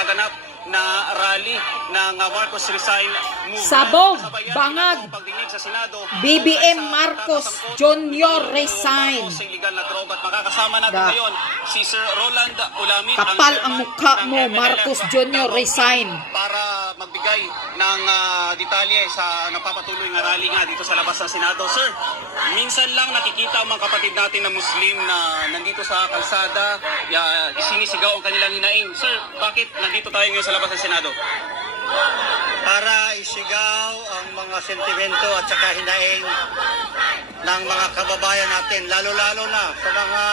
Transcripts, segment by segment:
gaganap na rally ng Marcos Resign Movement. Sabog, bangag, sa Senado, BBM Marcos Jr. Resign. Makakasama natin ngayon si Sir Roland Ulamit. Kapal ang mukha mo, Marcos Jr. Resign. Para magbigay ng detalye sa napapatuloy na rally nga dito sa labas ng Senado. Sir, minsan lang nakikita ang mga kapatid natin na Muslim na nandito sa kalsada, sinisigaw ang kanilang hinaing. Sir, bakit nandito tayo ngayon sa labas ng Senado? Para isigaw ang mga sentimento at saka hinaing ng mga kababayan natin, lalo-lalo na sa mga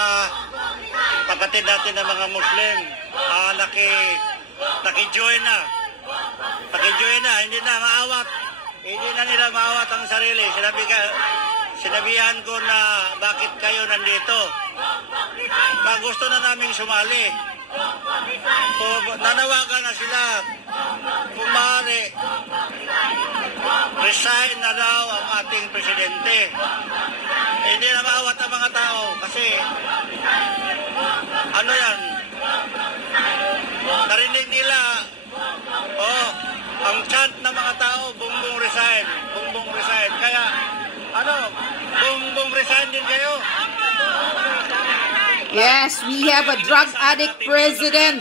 kapatid natin na mga Muslim, naki-join na. Naki-join na, hindi na maawat. Hindi na nila maawat ang sarili. Sinabihan ko na bakit kayo nandito. Gusto na naming sumali. Nanawagan na sila. Kumari, resign na daw ang ating presidente. Hindi na maawat ang mga tao kasi ano yan? Narinig nila ang chant ng mga tao, Bongbong resign, Bongbong resign. Kaya Bongbong resign din kayo. Yes, we have a drug addict president,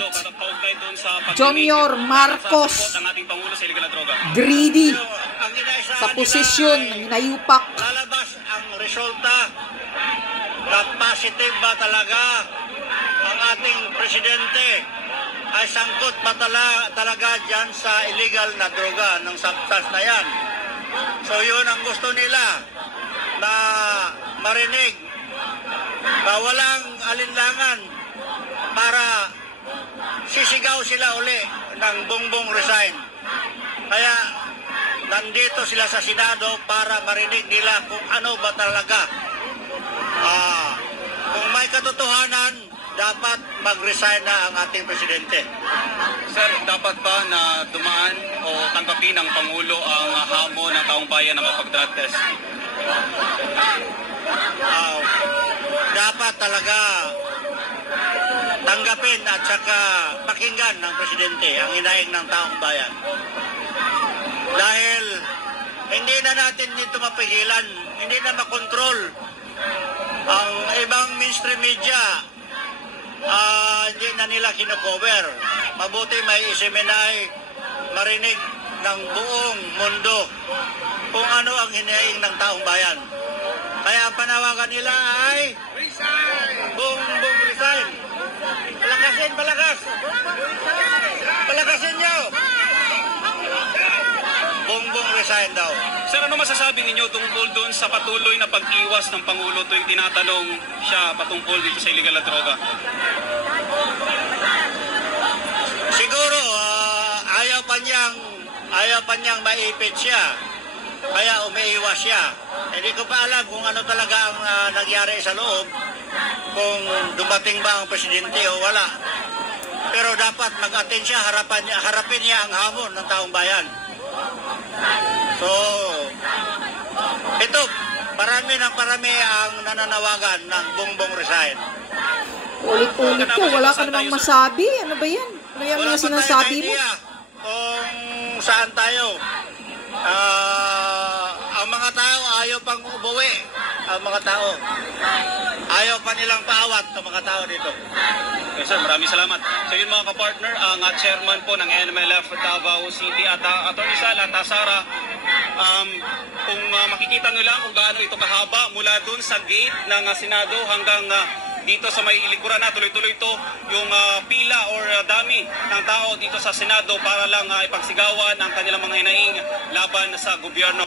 Junior Marcos, greedy sa posisyon ng hinayupak. Lalabas ang resulta na positive ba talaga ang ating presidente ay sangkot ba talaga dyan sa illegal na droga ng substance na yan. So yun ang gusto nila na marinig na walang alinlangan para sisigaw sila uli ng Bongbong resign. Kaya nandito sila sa Senado para marinig nila kung ano ba talaga. Kung may katotohanan, dapat mag-resign na ang ating presidente. Sir, dapat ba na dumaan o tanggapin ng Pangulo ang hamon ng taong bayan na mapag-drug test? Dapat talaga tanggapin at saka pakinggan ng presidente ang hinaing ng taong bayan. Dahil hindi na natin dito mapigilan, hindi na makontrol ang ibang mainstream media. Hindi na nila kinocover. Mabuti may isiminay marinig ng buong mundo kung ano ang hinaing ng taong bayan. Kaya ang panawagan nila ay Bongbong resign. Palakasin, palakas! Palakasin nyo! Bongbong resign daw. Sir, ano masasabi ninyo tungkol doon sa patuloy na pag-iwas ng Pangulo tuwing tinatanong siya patungkol dito sa illegal na droga? Siguro ayaw pa niyang maipit siya. Kaya umiiwas siya. Hindi ko pa alam kung ano talaga ang nangyari sa loob, kung dumating ba ang presidente o wala. Pero dapat mag-attend siya, harapin niya ang hamon ng taong bayan. So, ito, parami ang nananawagan ng Bongbong resign. Ulit-ulit ko, wala ka namang masabi. Ano ba yan? Ano yung mga sinasabi mo? Kung saan tayo. Ang mga tao ayaw pang umuwi. Ang mga tao ayaw pa nilang paawat ang mga tao dito. Yes, sir, maraming salamat. So yun mga kapartner, ang chairman po ng NMLF Davao City at Atty. Sal at Sara, kung makikita nyo lang kung gaano ito kahaba mula dun sa gate ng Senado hanggang dito sa may likuran na tuloy-tuloy ito yung pila or dami ng tao dito sa Senado para lang ipagsigawan ang kanilang mga hinaing laban sa gobyerno.